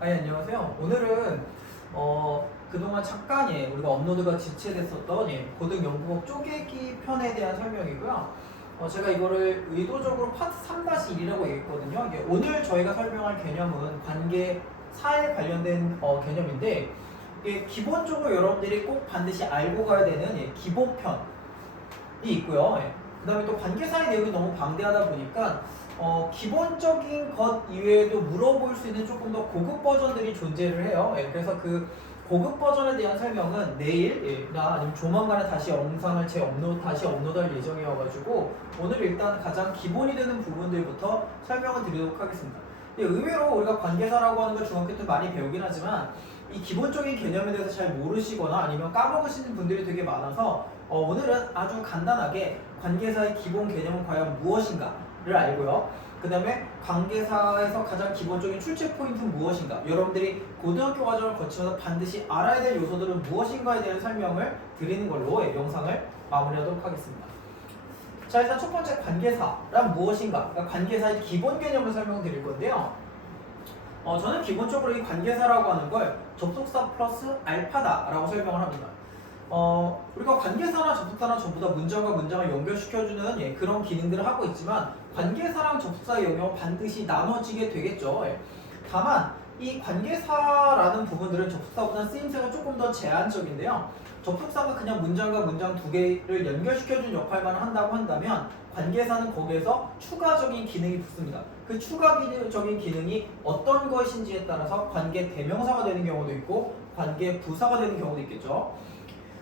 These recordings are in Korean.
안녕하세요. 오늘은 그동안 잠깐 우리가 업로드가 지체됐었던 고등 연구법 쪼개기 편에 대한 설명이고요. 제가 이거를 의도적으로 파트 3-1이라고 얘기했거든요. 이게 오늘 저희가 설명할 개념은 관계사에 관련된 개념인데, 이게 기본적으로 여러분들이 꼭 반드시 알고 가야 되는 기본편이 있고요. 그 다음에 또 관계사의 내용이 너무 방대하다 보니까 기본적인 것 이외에도 물어볼 수 있는 조금 더 고급 버전들이 존재를 해요. 그래서 그 고급 버전에 대한 설명은 내일이나 아니면 조만간에 다시 영상을 다시 업로드할 예정이어가지고 오늘 일단 가장 기본이 되는 부분들부터 설명을 드리도록 하겠습니다. 의외로 우리가 관계사라고 하는 걸 중학교 때 많이 배우긴 하지만 이 기본적인 개념에 대해서 잘 모르시거나 아니면 까먹으시는 분들이 되게 많아서 오늘은 아주 간단하게 관계사의 기본 개념은 과연 무엇인가를 알고요. 그 다음에 관계사에서 가장 기본적인 출제 포인트는 무엇인가, 여러분들이 고등학교 과정을 거치면서 반드시 알아야 될 요소들은 무엇인가에 대한 설명을 드리는 걸로 영상을 마무리하도록 하겠습니다. 자, 일단 첫 번째 관계사란 무엇인가, 그러니까 관계사의 기본 개념을 설명드릴 건데요. 저는 기본적으로 이 관계사라고 하는 걸 접속사 플러스 알파다라고 설명을 합니다. 우리가 관계사나 접속사나 전부 다 문장과 문장을 연결시켜주는 그런 기능들을 하고 있지만 관계사랑 접속사의 영역은 반드시 나눠지게 되겠죠. 다만 이 관계사라는 부분들은 접속사보다는 쓰임새가 조금 더 제한적인데요. 접속사가 그냥 문장과 문장 두 개를 연결시켜주는 역할만 한다고 한다면 관계사는 거기에서 추가적인 기능이 붙습니다. 그 추가적인 기능이 어떤 것인지에 따라서 관계 대명사가 되는 경우도 있고 관계 부사가 되는 경우도 있겠죠.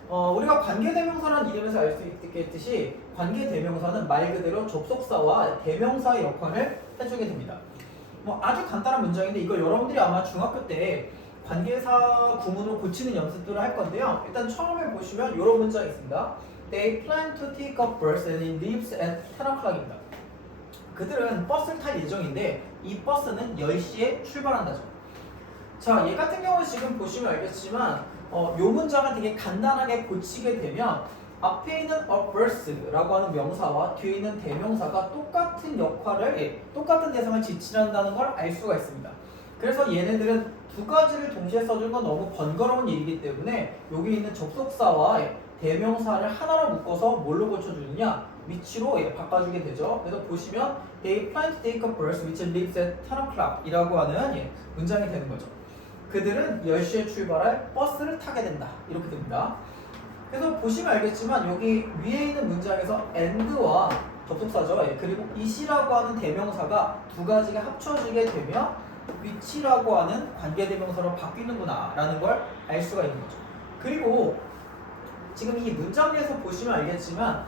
우리가 관계대명사라는 이름에서 알 수 있겠듯이 관계대명사는 말 그대로 접속사와 대명사의 역할을 해주게 됩니다. 아주 간단한 문장인데 이걸 여러분들이 아마 중학교 때 관계사 구문으로 고치는 연습들을 할 건데요. 일단 처음에 보시면 이런 문장이 있습니다. They plan to take a bus and it leaves at 10 o'clock입니다. 그들은 버스를 탈 예정인데 이 버스는 10시에 출발한다죠. 자, 얘 같은 경우는 지금 보시면 알겠지만 요 문장을 되게 간단하게 고치게 되면 앞에 있는 a verse라고 하는 명사와 뒤에 있는 대명사가 똑같은 역할을, 똑같은 대상을 지칭한다는 걸 알 수가 있습니다. 그래서 얘네들은 두 가지를 동시에 써주는 건 너무 번거로운 일이기 때문에 여기 있는 접속사와 대명사를 하나로 묶어서 뭘로 고쳐주느냐? 위치로 바꿔주게 되죠. 그래서 보시면 They plan to take a bus which leaves at 10 o'clock 이라고 하는 문장이 되는 거죠. 그들은 10시에 출발할 버스를 타게 된다. 이렇게 됩니다. 그래서 보시면 알겠지만 여기 위에 있는 문장에서 and와 접속사죠. 그리고 it이라고 하는 대명사가 두 가지가 합쳐지게 되면 which라고 하는 관계대명사로 바뀌는구나 라는 걸 알 수가 있는 거죠. 그리고 지금 이 문장 내에서 보시면 알겠지만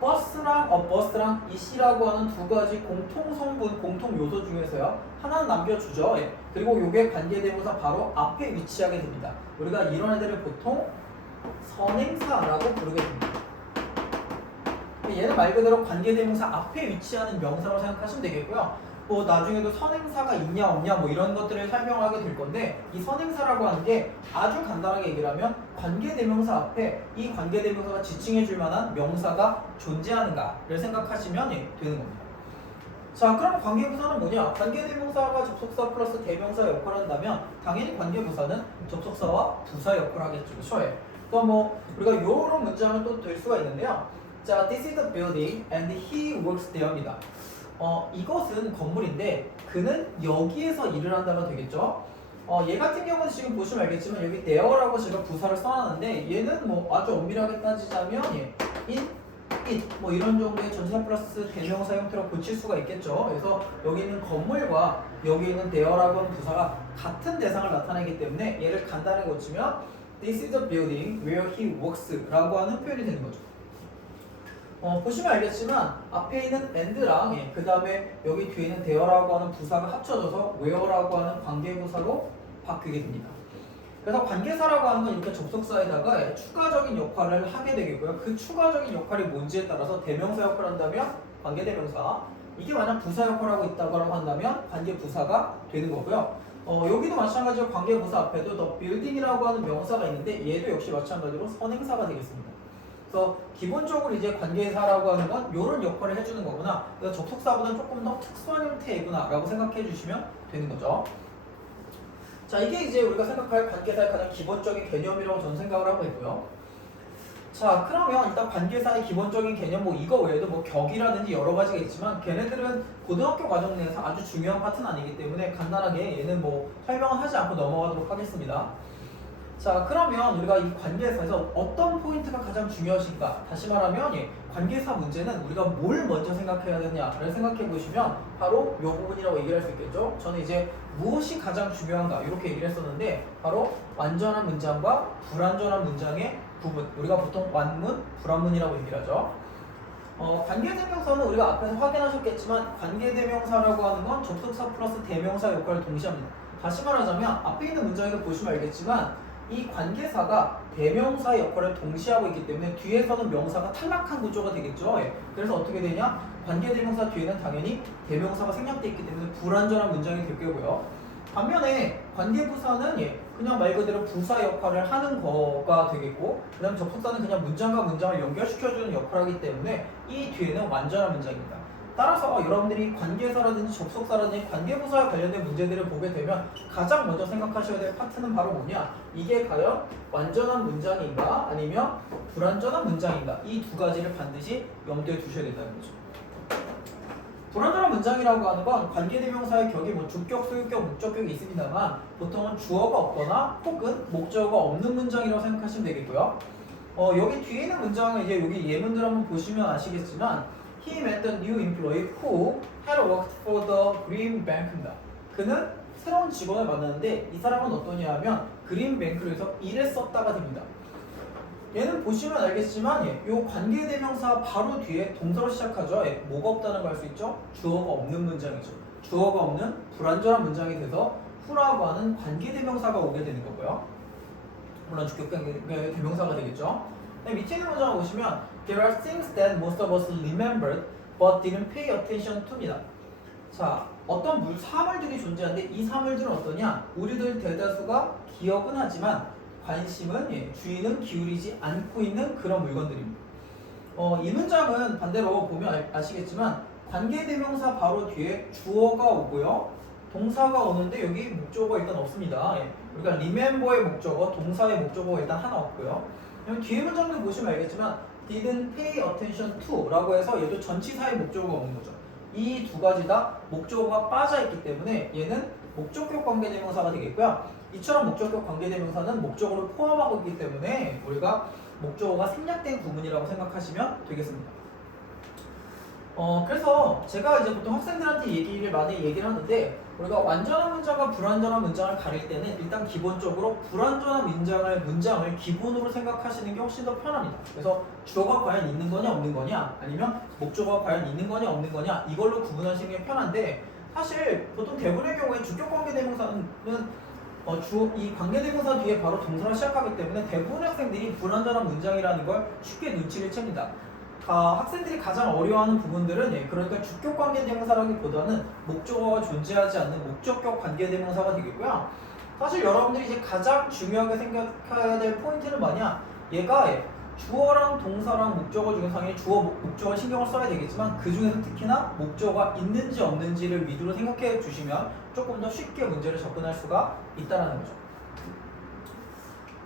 버스랑 it이라고 하는 두 가지 공통 성분, 공통 요소 중에서요 하나는 남겨주죠. 그리고 이게 관계대명사 바로 앞에 위치하게 됩니다. 우리가 이런 애들을 보통 선행사라고 부르게 됩니다. 얘는 말 그대로 관계대명사 앞에 위치하는 명사로 생각하시면 되겠고요. 나중에도 선행사가 있냐 없냐 이런 것들을 설명하게 될 건데 이 선행사라고 하는 게 아주 간단하게 얘기를 하면 관계대명사 앞에 이 관계대명사가 지칭해 줄 만한 명사가 존재하는가를 생각하시면 되는 겁니다. 자, 그럼 관계부사는 뭐냐? 관계대명사가 접속사 플러스 대명사 역할을 한다면 당연히 관계부사는 접속사와 부사 역할을 하겠죠. 그렇죠? 또 우리가 이런 문장은 또 될 수가 있는데요. 자, this is the building and he works there입니다. 이것은 건물인데 그는 여기에서 일을 한다가 되겠죠. 얘 같은 경우는 지금 보시면 알겠지만 여기 there라고 제가 부사를 써놨는데 얘는 아주 엄밀하게 따지자면 in, it 이런 정도의 전치사 플러스 대명사 형태로 고칠 수가 있겠죠. 그래서 여기 있는 건물과 여기 있는 there라고 하는 부사가 같은 대상을 나타내기 때문에 얘를 간단하게 고치면 this is the building where he works 라고 하는 표현이 되는 거죠. 보시면 알겠지만 앞에 있는 and랑 그 다음에 여기 뒤에 있는 there라고 하는 부사가 합쳐져서 where라고 하는 관계부사로 바뀌게 됩니다. 그래서 관계사라고 하는 건 이렇게 접속사에다가 추가적인 역할을 하게 되겠고요. 그 추가적인 역할이 뭔지에 따라서 대명사 역할을 한다면 관계대명사, 이게 만약 부사 역할을 하고 있다고 한다면 관계부사가 되는 거고요. 여기도 마찬가지로 관계부사 앞에도 the building이라고 하는 명사가 있는데 얘도 역시 마찬가지로 선행사가 되겠습니다. 그래서 기본적으로 이제 관계사라고 하는 건 이런 역할을 해주는 거구나. 그래서 접속사보다는 조금 더 특수한 형태이구나 라고 생각해 주시면 되는 거죠. 자, 이게 이제 우리가 생각할 관계사의 가장 기본적인 개념이라고 저는 생각을 하고 있고요. 자, 그러면 일단 관계사의 기본적인 개념 뭐 이거 외에도 뭐 격이라든지 여러 가지가 있지만 걔네들은 고등학교 과정 내에서 아주 중요한 파트는 아니기 때문에 간단하게 얘는 뭐 설명은 하지 않고 넘어가도록 하겠습니다. 자, 그러면 우리가 이 관계사에서 어떤 포인트가 가장 중요하신가? 다시 말하면 관계사 문제는 우리가 뭘 먼저 생각해야 되냐를 생각해 보시면 바로 이 부분이라고 얘기를 할 수 있겠죠. 저는 이제 무엇이 가장 중요한가 이렇게 얘기를 했었는데 바로 완전한 문장과 불완전한 문장의 부분, 우리가 보통 완문, 불완문이라고 얘기를 하죠. 관계대명사는 우리가 앞에서 확인하셨겠지만 관계대명사라고 하는 건 접속사 플러스 대명사 역할을 동시에 합니다. 다시 말하자면 앞에 있는 문장에서 보시면 알겠지만 이 관계사가 대명사 역할을 동시에 하고 있기 때문에 뒤에서는 명사가 탈락한 구조가 되겠죠. 그래서 어떻게 되냐? 관계대명사 뒤에는 당연히 대명사가 생략되어 있기 때문에 불완전한 문장이 될 거고요. 반면에 관계부사는 그냥 말 그대로 부사 역할을 하는 거가 되겠고, 그 다음 접속사는 그냥 문장과 문장을 연결시켜주는 역할을 하기 때문에 이 뒤에는 완전한 문장입니다. 따라서 여러분들이 관계사라든지 접속사라든지 관계부사와 관련된 문제들을 보게 되면 가장 먼저 생각하셔야 될 파트는 바로 뭐냐? 이게 과연 완전한 문장인가 아니면 불완전한 문장인가? 이 두 가지를 반드시 염두에 두셔야 된다는 거죠. 불완전한 문장이라고 하는 건 관계대명사의 격이 뭐 주격, 소유격, 목적격이 있습니다만 보통은 주어가 없거나 혹은 목적어가 없는 문장이라고 생각하시면 되겠고요. 여기 뒤에 있는 문장은 이제 여기 예문들 한번 보시면 아시겠지만 He met a new employee who had worked for the Green Bank입니다. 그는 새로운 직원을 만났는데 이 사람은 어떠냐 하면 그린뱅크에서 일했었다가 됩니다. 얘는 보시면 알겠지만 이 관계대명사 바로 뒤에 동사로 시작하죠. 뭐가 없다는 걸 알 수 있죠? 주어가 없는 문장이죠. 주어가 없는 불완전한 문장이 돼서 who라고 하는 관계대명사가 오게 되는 거고요. 물론 주격 대명사가 되겠죠. 밑에 있는 문장을 보시면 There are things that most of us remembered but didn't pay attention to입니다. 자, 어떤 사물들이 존재하는데 이 사물들은 어떠냐? 우리들 대다수가 기억은 하지만 관심은 주의는 기울이지 않고 있는 그런 물건들입니다. 이 문장은 반대로 보면 아시겠지만 관계대명사 바로 뒤에 주어가 오고요. 동사가 오는데 여기 목적어가 일단 없습니다. 우리가 remember의 목적어, 동사의 목적어가 일단 하나 없고요. 뒤에 문장도 보시면 알겠지만 didn't pay attention to 라고 해서 얘도 전치사의 목적어가 없는 거죠. 이 두 가지 다 목적어가 빠져있기 때문에 얘는 목적격 관계대명사가 되겠고요. 이처럼 목적격 관계대명사는 목적어를 포함하고 있기 때문에 우리가 목적어가 생략된 구문이라고 생각하시면 되겠습니다. 그래서 제가 이제 보통 학생들한테 많이 얘기를 하는데 우리가 완전한 문장과 불완전한 문장을 가릴 때는 일단 기본적으로 불완전한 문장을 기본으로 생각하시는 게 훨씬 더 편합니다. 그래서 주어가 과연 있는 거냐 없는 거냐 아니면 목적어가 과연 있는 거냐 없는 거냐 이걸로 구분하시는 게 편한데 사실 보통 대부분의 경우에 주격 관계대명사는 이 관계대명사 뒤에 바로 동사를 시작하기 때문에 대부분의 학생들이 불완전한 문장이라는 걸 쉽게 눈치를 챕니다. 학생들이 가장 어려워하는 부분들은 그러니까 주격 관계대명사라기보다는 목적어가 존재하지 않는 목적격 관계대명사가 되겠고요. 사실 여러분들이 이제 가장 중요하게 생각해야 될 포인트는 뭐냐? 얘가 주어랑 동사랑 목적어 중에서 당연히 주어, 목적어 신경을 써야 되겠지만 그 중에서 특히나 목적어가 있는지 없는지를 위주로 생각해 주시면 조금 더 쉽게 문제를 접근할 수가 있다는 거죠.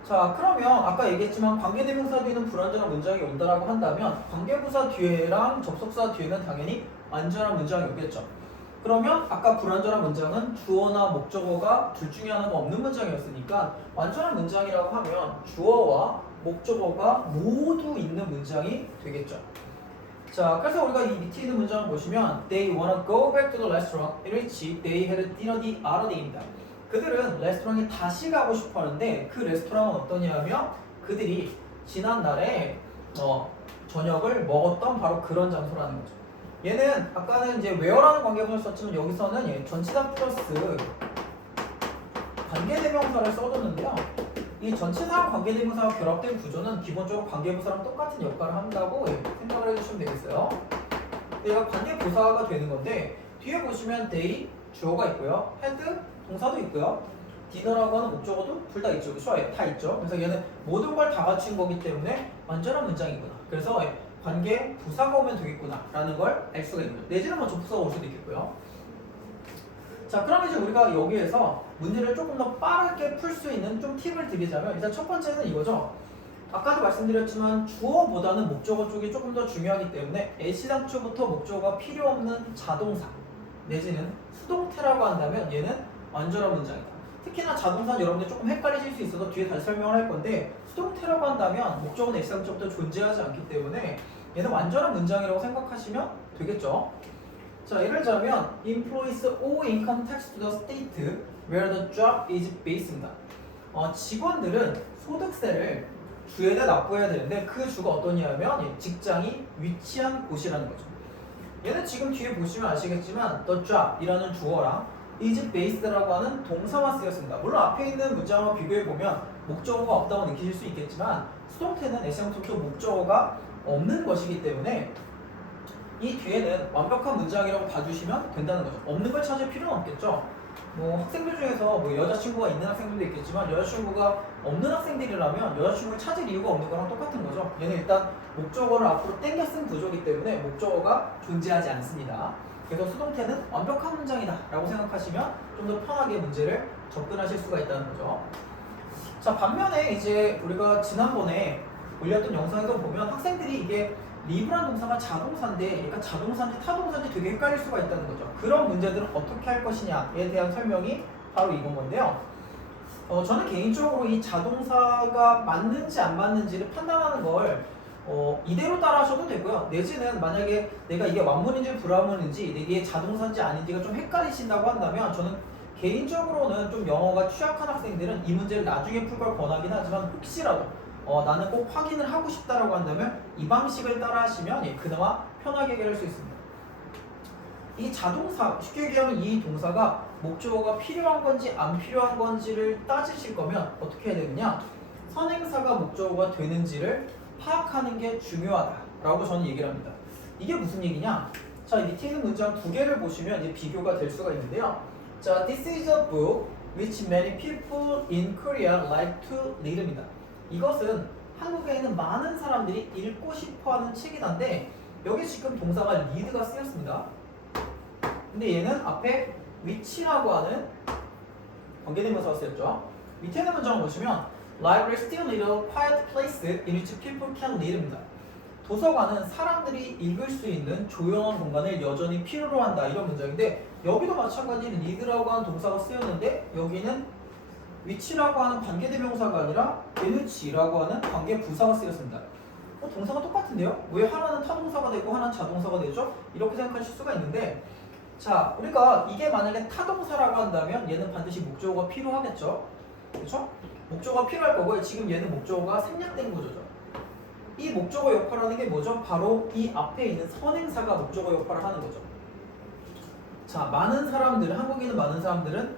자, 그러면 아까 얘기했지만 관계대명사 뒤에는 불완전한 문장이 온다라고 한다면 관계부사 뒤에랑 접속사 뒤에는 당연히 완전한 문장이 오겠죠. 그러면 아까 불완전한 문장은 주어나 목적어가 둘 중에 하나가 없는 문장이었으니까 완전한 문장이라고 하면 주어와 목적어가 모두 있는 문장이 되겠죠. 자, 그래서 우리가 이 밑에 있는 문장을 보시면 They wanna go back to the restaurant in which they had dinner the other day입니다. 그들은 레스토랑에 다시 가고 싶어 하는데 그 레스토랑은 어떠냐 하면 그들이 지난날에 저녁을 먹었던 바로 그런 장소라는 거죠. 얘는 아까는 이제 where라는 관계부사를 썼지만 여기서는 전치사 플러스 관계대명사를 써줬는데요. 이 전치사와 관계대명사가 결합된 구조는 기본적으로 관계부사랑 똑같은 역할을 한다고 생각을 해주시면 되겠어요. 얘가 관계부사가 되는 건데 뒤에 보시면 they 주어가 있고요. had 동사도 있고요. 디너라고 하는 목적어도 둘 다 있죠. 그렇죠? 다 있죠. 그래서 얘는 모든 걸 다 갖춘 거기 때문에 완전한 문장이구나. 그래서 관계 부사가 오면 되겠구나 라는 걸 알 수가 있는 거죠. 내지는 뭐 접수사가 올 수도 있겠고요. 자, 그럼 이제 우리가 여기에서 문제를 조금 더 빠르게 풀 수 있는 좀 팁을 드리자면 일단 첫 번째는 이거죠. 아까도 말씀드렸지만 주어보다는 목적어 쪽이 조금 더 중요하기 때문에 애시당초부터 목적어가 필요 없는 자동사 내지는 수동태라고 한다면 얘는 완전한 문장이다. 특히나 자동사는 여러분들 조금 헷갈리실 수 있어서 뒤에 다시 설명을 할 건데 수동태라고 한다면 목적어는 애시당초부터 존재하지 않기 때문에 얘는 완전한 문장이라고 생각하시면 되겠죠. 자, 예를 들자면 employs all income tax to the state where the job is based입니다. 직원들은 소득세를 주에다 납부해야 되는데 그 주가 어떠냐면 직장이 위치한 곳이라는 거죠. 얘는 지금 뒤에 보시면 아시겠지만 the job이라는 주어랑 is based라고 하는 동사만 쓰였습니다. 물론 앞에 있는 문장과 비교해 보면 목적어가 없다고 느끼실 수 있겠지만 수동태는 애시당초부터 목적어가 없는 것이기 때문에 이 뒤에는 완벽한 문장이라고 봐주시면 된다는 거죠. 없는 걸 찾을 필요는 없겠죠. 뭐 학생들 중에서 뭐 여자친구가 있는 학생들도 있겠지만 여자친구가 없는 학생들이라면 여자친구를 찾을 이유가 없는 거랑 똑같은 거죠. 얘는 일단 목적어를 앞으로 땡겨 쓴 구조이기 때문에 목적어가 존재하지 않습니다. 그래서 수동태는 완벽한 문장이다 라고 생각하시면 좀 더 편하게 문제를 접근하실 수가 있다는 거죠. 자, 반면에 이제 우리가 지난번에 올렸던 영상에서 보면 학생들이 이게 리브란 동사가 자동사인데 그러니까 자동사인지 타동사인지 되게 헷갈릴 수가 있다는 거죠. 그런 문제들은 어떻게 할 것이냐에 대한 설명이 바로 이건 건데요. 저는 개인적으로 이 자동사가 맞는지 안 맞는지를 판단하는 걸 이대로 따라 하셔도 되고요. 내지는 만약에 내가 이게 완문인지 불완문인지 이게 자동사인지 아닌지가 좀 헷갈리신다고 한다면 저는 개인적으로는 좀 영어가 취약한 학생들은 이 문제를 나중에 풀 걸 권하긴 하지만 혹시라도 나는 꼭 확인을 하고 싶다라고 한다면 이 방식을 따라 하시면 그나마 편하게 해결할 수 있습니다. 이 자동사, 쉽게 얘기하면 이 동사가 목적어가 필요한 건지 안 필요한 건지를 따지실 거면 어떻게 해야 되느냐? 선행사가 목적어가 되는지를 파악하는 게 중요하다라고 저는 얘기를 합니다. 이게 무슨 얘기냐? 자, 밑에 있는 문장 두 개를 보시면 이제 비교가 될 수가 있는데요. 자, this is a book which many people in Korea like to read입니다. 이것은 한국에 있는 많은 사람들이 읽고 싶어하는 책이란데 여기 지금 동사가 read가 쓰였습니다. 근데 얘는 앞에 which라고 하는 관계대명사가 쓰였죠. 밑에 있는 문장을 보시면 Library is still a little quiet place in which people can read입니다. 도서관은 사람들이 읽을 수 있는 조용한 공간을 여전히 필요로 한다 이런 문장인데 여기도 마찬가지로 read라고 하는 동사가 쓰였는데 여기는 which라고 하는 관계대명사가 아니라 which라고 하는 관계부사가 쓰였습니다. 동사가 똑같은데요? 왜 하나는 타동사가 되고 하나는 자동사가 되죠? 이렇게 생각하실 수가 있는데 자, 우리가 이게 만약에 타동사라고 한다면 얘는 반드시 목적어가 필요하겠죠? 그렇죠? 목적어가 필요할 거고요. 지금 얘는 목적어가 생략된 구조죠. 이 목적어 역할을 하는 게 뭐죠? 바로 이 앞에 있는 선행사가 목적어 역할을 하는 거죠. 자, 많은 사람들, 한국에 있는 많은 사람들은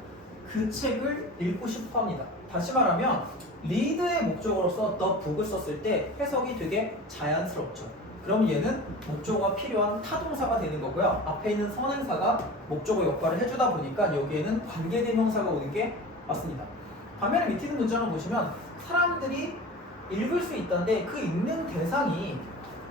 그 책을 읽고 싶어 합니다. 다시 말하면 read의 목적어로서 the book을 썼을 때 해석이 되게 자연스럽죠. 그럼 얘는 목적어가 필요한 타동사가 되는 거고요. 앞에 있는 선행사가 목적어 역할을 해주다 보니까 여기에는 관계대명사가 오는 게 맞습니다. 반면에 밑에 있는 문장을 보시면 사람들이 읽을 수 있다는데 그 읽는 대상이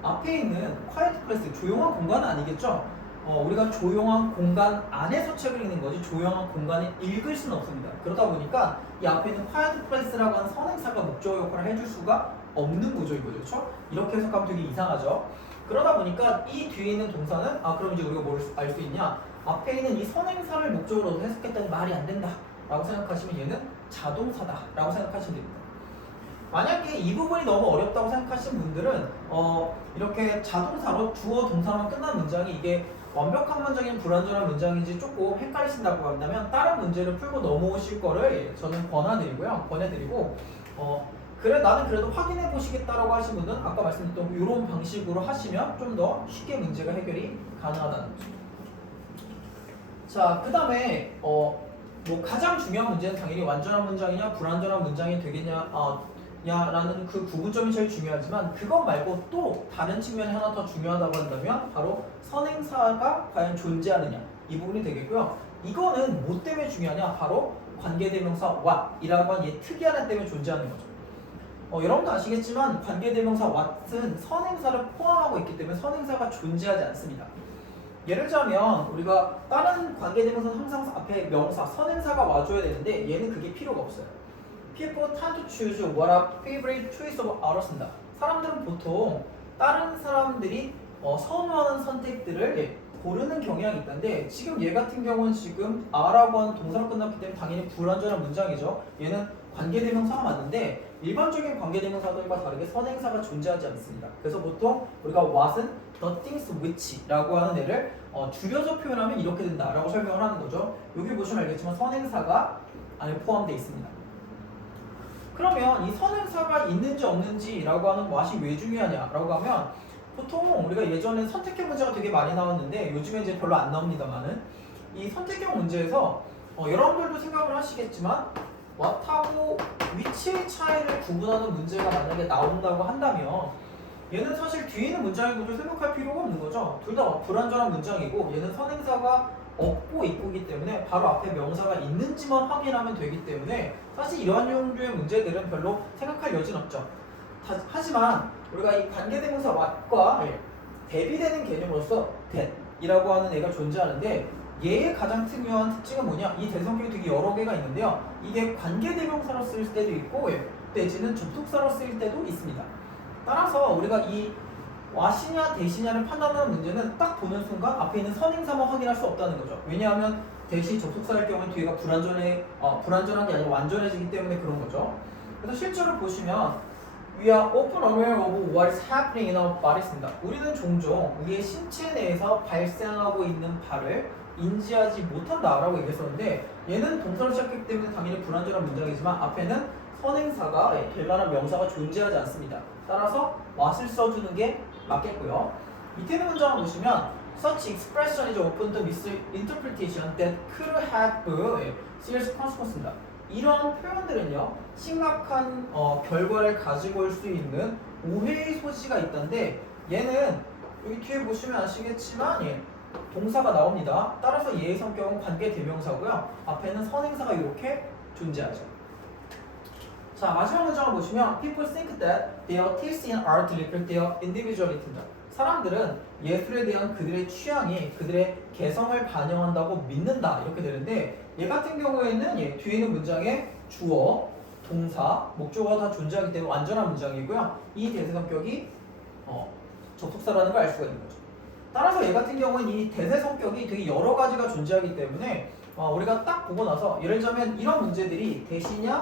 앞에 있는 quiet place, 조용한 공간은 아니겠죠? 우리가 조용한 공간 안에서 책을 읽는 거지 조용한 공간에 읽을 수는 없습니다. 그러다 보니까 이 앞에 있는 quiet place라고 하는 선행사가 목적어 역할을 해줄 수가 없는 구조인 거죠. 그렇죠? 이렇게 해석하면 되게 이상하죠. 그러다 보니까 이 뒤에 있는 동사는 그럼 이제 우리가 뭘 알 수 있냐? 앞에 있는 이 선행사를 목적으로 해석했다니 말이 안 된다 라고 생각하시면 얘는 자동사다 라고 생각하시면 됩니다. 만약에 이 부분이 너무 어렵다고 생각하시는 분들은 이렇게 자동사로 주어 동사만 끝난 문장이 이게 완벽한 문장인지 불완전한 문장인지 조금 헷갈리신다고 한다면 다른 문제를 풀고 넘어오실 거를 저는 권해드리고 그래 나는 그래도 확인해 보시겠다라고 하신 분은 아까 말씀드렸던 이런 방식으로 하시면 좀 더 쉽게 문제가 해결이 가능하다는 거죠. 자, 그 다음에 뭐 가장 중요한 문제는 당연히 완전한 문장이냐 불완전한 문장이 되겠냐 라는 그 구분점이 제일 중요하지만 그것 말고 또 다른 측면이 하나 더 중요하다고 한다면 바로 선행사가 과연 존재하느냐 이 부분이 되겠고요. 이거는 뭐 때문에 중요하냐? 바로 관계대명사 what이라고 하는 얘 특이한 애 때문에 존재하는 거죠. 여러분도 아시겠지만 관계대명사 what은 선행사를 포함하고 있기 때문에 선행사가 존재하지 않습니다. 예를 들자면 우리가 다른 관계대명사는 항상 앞에 명사, 선행사가 와줘야 되는데 얘는 그게 필요가 없어요. People tend to choose what a favorite choice of R을 쓴다. 사람들은 보통 다른 사람들이 선호하는 선택들을 고르는 경향이 있다는데 지금 얘 같은 경우는 지금 R라고 하는 동사로 끝났기 때문에 당연히 불완전한 문장이죠. 얘는 관계대명사가 맞는데 일반적인 관계대명사들과 다르게 선행사가 존재하지 않습니다. 그래서 보통 우리가 what은 the things which라고 하는 애를 줄여서 표현하면 이렇게 된다라고 설명을 하는 거죠. 여기 보시면 알겠지만 선행사가 안에 포함되어 있습니다. 그러면 이 선행사가 있는지 없는지라고 하는 what이 왜 중요하냐라고 하면 보통 우리가 예전에 선택형 문제가 되게 많이 나왔는데 요즘에 이제 별로 안 나옵니다만은 이 선택형 문제에서 여러분들도 생각을 하시겠지만 what하고 which의 차이를 구분하는 문제가 만약에 나온다고 한다면 얘는 사실 뒤에 있는 문장의 구조를 생각할 필요가 없는 거죠. 둘 다 불완전한 문장이고 얘는 선행사가 없고 있고기 때문에 바로 앞에 명사가 있는지만 확인하면 되기 때문에 사실 이러한 용도의 문제들은 별로 생각할 여지는 없죠. 하지만 우리가 이 관계대명사 what과 대비되는 개념으로서 that이라고 하는 애가 존재하는데 얘의 가장 중요한 특징은 뭐냐? 이 대성격이 되게 여러 개가 있는데요. 이게 관계대명사로 쓸 때도 있고 내지는 접속사로 쓸 때도 있습니다. 따라서 우리가 이 what이냐 대시냐를 판단하는 문제는 딱 보는 순간 앞에 있는 선행사만 확인할 수 없다는 거죠. 왜냐하면 대시 접속사일 경우는 뒤가 불완전한 게 아니라 완전해지기 때문에 그런 거죠. 그래서 실제로 보시면 We are often aware of what is happening in our body 있습니다. 우리는 종종 우리의 신체 내에서 발생하고 있는 바를 인지하지 못한다라고 얘기했었는데 얘는 동사로 시작했기 때문에 당연히 불완전한 문장이지만 앞에는 선행사가 될 만한 명사가 존재하지 않습니다. 따라서 what을 써주는 게 맞겠고요. 밑에 있는 문장을 보시면 Such expression is open to misinterpretation that could have serious consequence입니다. 이러한 표현들은요 심각한 결과를 가지고 올 수 있는 오해의 소지가 있던데 얘는 여기 뒤에 보시면 아시겠지만 동사가 나옵니다. 따라서 얘의 성격은 관계대명사고요. 앞에는 선행사가 이렇게 존재하죠. 자, 마지막 문장을 보시면 People think that their taste in art reflect their individuality입니다. 사람들은 예술에 대한 그들의 취향이 그들의 개성을 반영한다고 믿는다 이렇게 되는데 얘 같은 경우에는 뒤에 있는 문장에 주어, 동사, 목적어가 다 존재하기 때문에 완전한 문장이고요. 이 대세 성격이 접속사라는 걸 알 수가 있는 거죠. 따라서 얘 같은 경우는 이 대세 성격이 되게 여러 가지가 존재하기 때문에 우리가 딱 보고 나서 예를 들자면 이런 문제들이 대시냐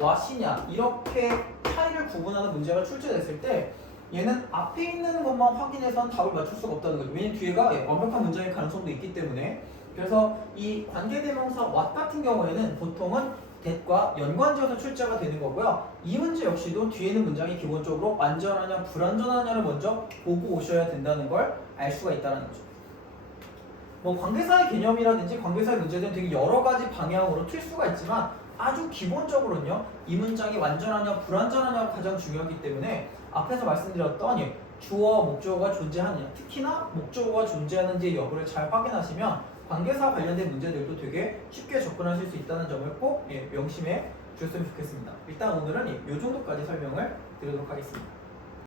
what이냐 이렇게 차이를 구분하는 문제가 출제됐을 때 얘는 앞에 있는 것만 확인해서는 답을 맞출 수가 없다는 거죠. 왜냐면 뒤에가 완벽한 문장일 가능성도 있기 때문에. 그래서 이 관계대명사 what 같은 경우에는 보통은 that과 연관지어서 출제가 되는 거고요. 이 문제 역시도 뒤에 있는 문장이 기본적으로 완전하냐 불완전하냐를 먼저 보고 오셔야 된다는 걸 알 수가 있다는 거죠. 뭐 관계사의 개념이라든지 관계사의 문제들은 되게 여러 가지 방향으로 틀 수가 있지만 아주 기본적으로는요 이 문장이 완전하냐 불완전하냐가 가장 중요하기 때문에 앞에서 말씀드렸던 주어 목적어가 존재하느냐 특히나 목적어가 존재하는지의 여부를 잘 확인하시면 관계사 관련된 문제들도 되게 쉽게 접근하실 수 있다는 점을 꼭 명심해 주셨으면 좋겠습니다. 일단 오늘은 이 정도까지 설명을 드리도록 하겠습니다.